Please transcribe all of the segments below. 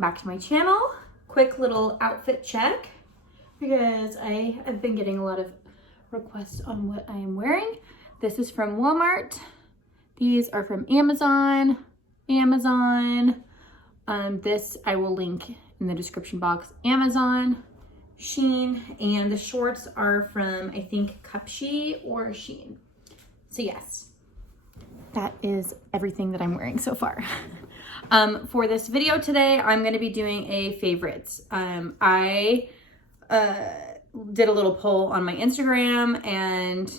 welcome back to my channel. Quick little outfit check because I have been getting a lot of requests on what I am wearing. This is from Walmart. These are from Amazon. This I will link in the description box. Amazon, Shein, and the shorts are from, I think, Cupshe or Shein. So yes, that is everything that I'm wearing so far. For this video today, I'm going to be doing a favorites. I did a little poll on my Instagram and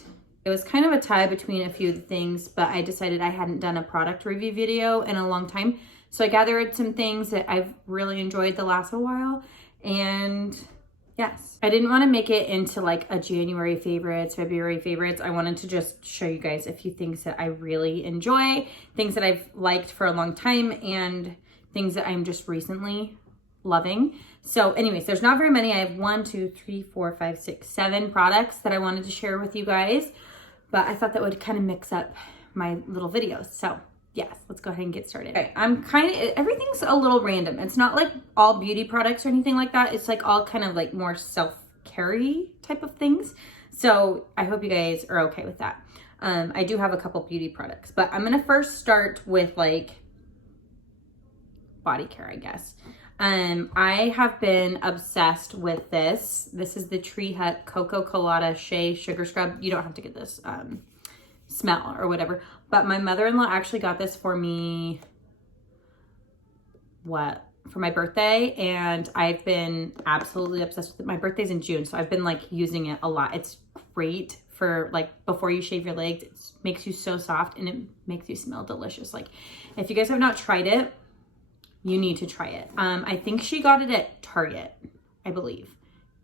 it was kind of a tie between a few of the things, but I decided I hadn't done a product review video in a long time. So I gathered some things that I've really enjoyed the last while, and yes, I didn't want to make it into like a January favorites, February favorites. I wanted to just show you guys a few things that I really enjoy, things that I've liked for a long time, and things that I'm just recently loving. So anyways, there's not very many. I have 1, 2, 3, 4, 5, 6, 7 products that I wanted to share with you guys, but I thought that would kind of mix up my little videos. So yes, let's go ahead and get started. Okay, everything's a little random. It's not like all beauty products or anything like that. It's like all kind of like more self-care-y type of things. So I hope you guys are okay with that. I do have a couple beauty products, but I'm gonna first start with like body care, I guess. I have been obsessed with this. This is the Tree Hut Cocoa Colada Shea Sugar Scrub. You don't have to get this smell or whatever, but my mother-in-law actually got this for me for my birthday, and I've been absolutely obsessed with it. My birthday's in June, so I've been like using it a lot. It's great for like before you shave your legs. It makes you so soft and it makes you smell delicious. Like if you guys have not tried it, you need to try it. I think she got it at Target, I believe.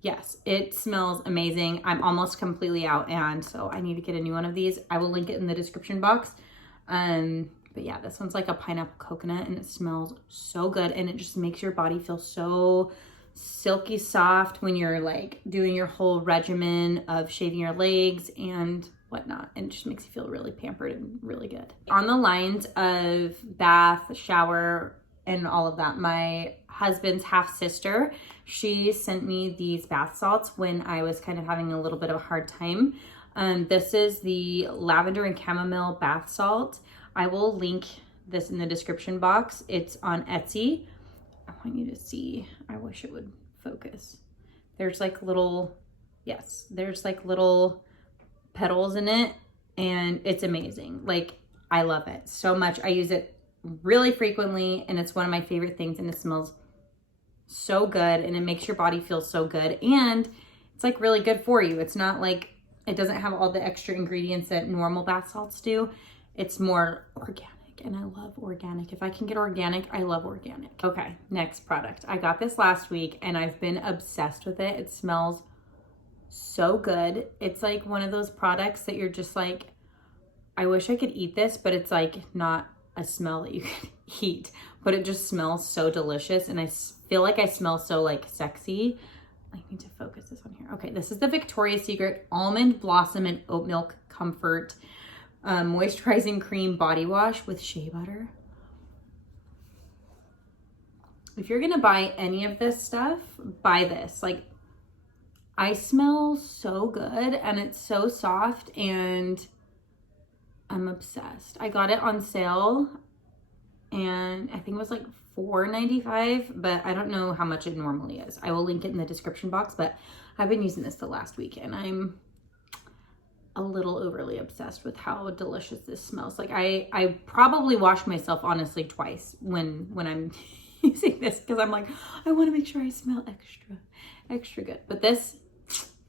Yes, it smells amazing. I'm almost completely out, and so I need to get a new one of these. I will link it in the description box. But yeah, this one's like a pineapple coconut, and it smells so good, and it just makes your body feel so silky soft when you're like doing your whole regimen of shaving your legs and whatnot, and it just makes you feel really pampered and really good. On the lines of bath, shower, and all of that, my husband's half sister, she sent me these bath salts when I was kind of having a little bit of a hard time. This is the lavender and chamomile bath salt. I will link this in the description box. It's on Etsy. I want you to see. I wish it would focus. There's like little, yes, there's like little petals in it, and it's amazing. Like I love it so much. I use it really frequently, and it's one of my favorite things, and it smells so good, and it makes your body feel so good, and it's like really good for you. It's not like, it doesn't have all the extra ingredients that normal bath salts do. It's more organic, and I love organic. If I can get organic, I love organic. Okay, next product. I got this last week, and I've been obsessed with it. It smells so good. It's like one of those products that you're just like, I wish I could eat this, but it's like not a smell that you can eat, but it just smells so delicious, and I feel like I smell so like sexy. I need to focus this on here. Okay, this is the Victoria's Secret Almond Blossom and Oat Milk Comfort Moisturizing Cream Body Wash with shea butter. If you're gonna buy any of this stuff, buy this. Like, I smell so good, and it's so soft, and I'm obsessed. I got it on sale, and I think it was like $4.95, but I don't know how much it normally is. I will link it in the description box, but I've been using this the last week, and I'm a little overly obsessed with how delicious this smells. Like I probably wash myself honestly twice when I'm using this, because I'm like, I want to make sure I smell extra good. But this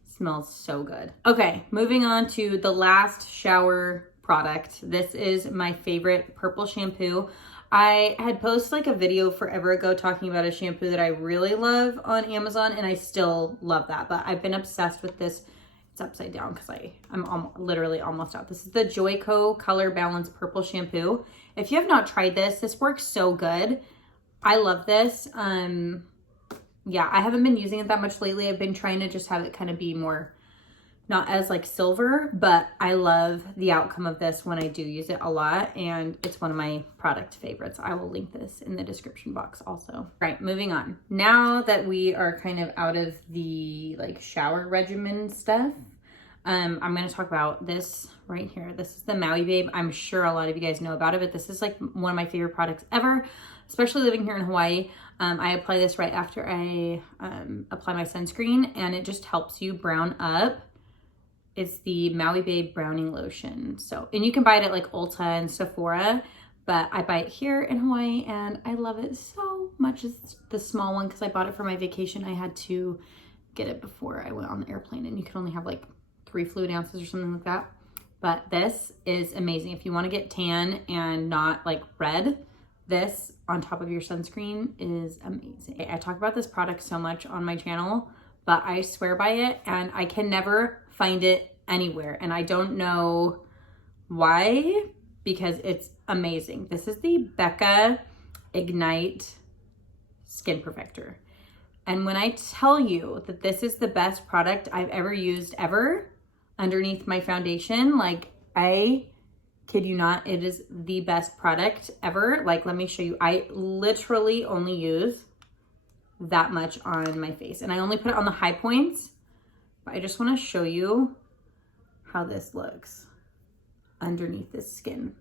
smells so good. Okay, moving on to the last shower product. This is my favorite purple shampoo. I had posted like a video forever ago talking about a shampoo that I really love on Amazon, and I still love that, but I've been obsessed with this. It's upside down because I'm literally almost out. This is the Joico Color Balance Purple Shampoo. If you have not tried this, this works so good. I love this. Yeah, I haven't been using it that much lately. I've been trying to just have it kind of be more not as like silver, but I love the outcome of this when I do use it a lot, and it's one of my product favorites. I will link this in the description box also. All right, moving on. Now that we are kind of out of the like shower regimen stuff, I'm gonna talk about this right here. This is the Maui Babe. I'm sure a lot of you guys know about it, but this is like one of my favorite products ever, especially living here in Hawaii. I apply this right after I apply my sunscreen, and it just helps you brown up. It's the Maui Babe Browning Lotion. So, and you can buy it at like Ulta and Sephora, but I buy it here in Hawaii and I love it so much. It's the small one because I bought it for my vacation. I had to get it before I went on the airplane, and you can only have like 3 fluid ounces or something like that. But this is amazing. If you want to get tan and not like red, this on top of your sunscreen is amazing. I talk about this product so much on my channel, but I swear by it and I can never find it anywhere. And I don't know why, because it's amazing. This is the Becca Ignite Skin Perfector. And when I tell you that this is the best product I've ever used ever underneath my foundation, like I kid you not, it is the best product ever. Like, let me show you. I literally only use that much on my face, and I only put it on the high points, but I just want to show you how this looks underneath this skin.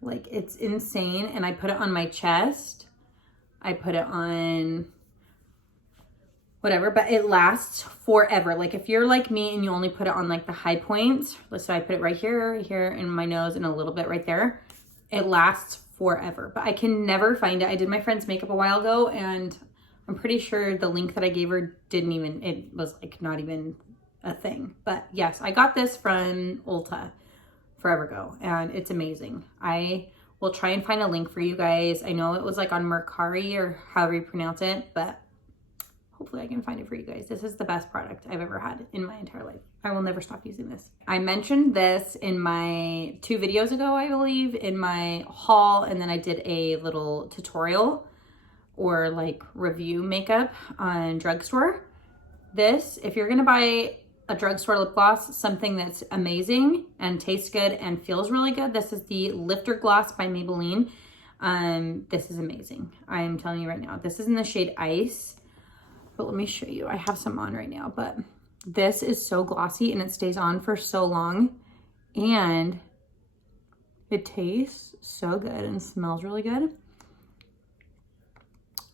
Like, it's insane. And I put it on my chest, I put it on whatever, but it lasts forever. Like, if you're like me and you only put it on like the high points, so I put it right here, in my nose, and a little bit right there, it lasts forever. But I can never find it. I did my friend's makeup a while ago, and I'm pretty sure the link that I gave her it was like not even a thing. But yes, I got this from Ulta forever ago, and it's amazing. I will try and find a link for you guys. I know it was like on Mercari or however you pronounce it, but hopefully I can find it for you guys. This is the best product I've ever had in my entire life. I will never stop using this. I mentioned this in my 2 videos ago, I believe, in my haul, and then I did a little tutorial or like review makeup on drugstore. This, if you're gonna buy a drugstore lip gloss, something that's amazing and tastes good and feels really good, this is the Lifter Gloss by Maybelline. This is amazing. I'm telling you right now. This is in the shade Ice. But let me show you. I have some on right now, but this is so glossy and it stays on for so long, and it tastes so good and smells really good.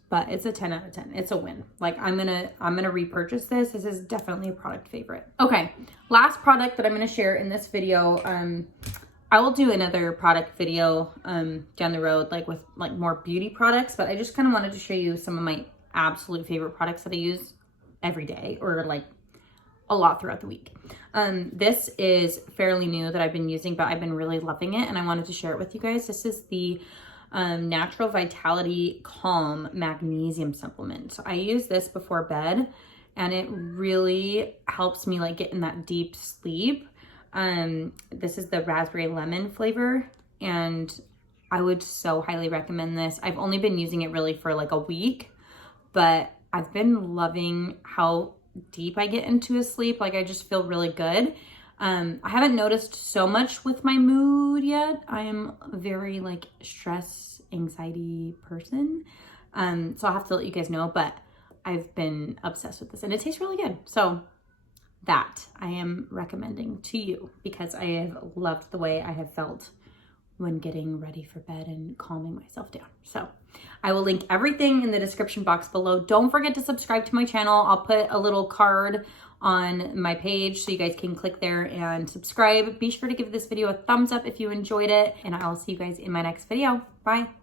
But it's a 10 out of 10. It's a win. Like, I'm gonna repurchase this. This is definitely a product favorite. Okay, last product that I'm gonna share in this video. I will do another product video down the road, like with like more beauty products, but I just kind of wanted to show you some of my absolute favorite products that I use every day, or like a lot throughout the week. This is fairly new that I've been using, but I've been really loving it, and I wanted to share it with you guys. This is the Natural Vitality Calm Magnesium Supplement. So I use this before bed, and it really helps me like get in that deep sleep. This is the raspberry lemon flavor, and I would so highly recommend this. I've only been using it really for like a week, but I've been loving how deep I get into a sleep. Like, I just feel really good. I haven't noticed so much with my mood yet. I am a very like stress, anxiety person. So I'll have to let you guys know, but I've been obsessed with this, and it tastes really good. So that I am recommending to you because I have loved the way I have felt when getting ready for bed and calming myself down. So I will link everything in the description box below. Don't forget to subscribe to my channel. I'll put a little card on my page so you guys can click there and subscribe. Be sure to give this video a thumbs up if you enjoyed it, and I will see you guys in my next video. Bye.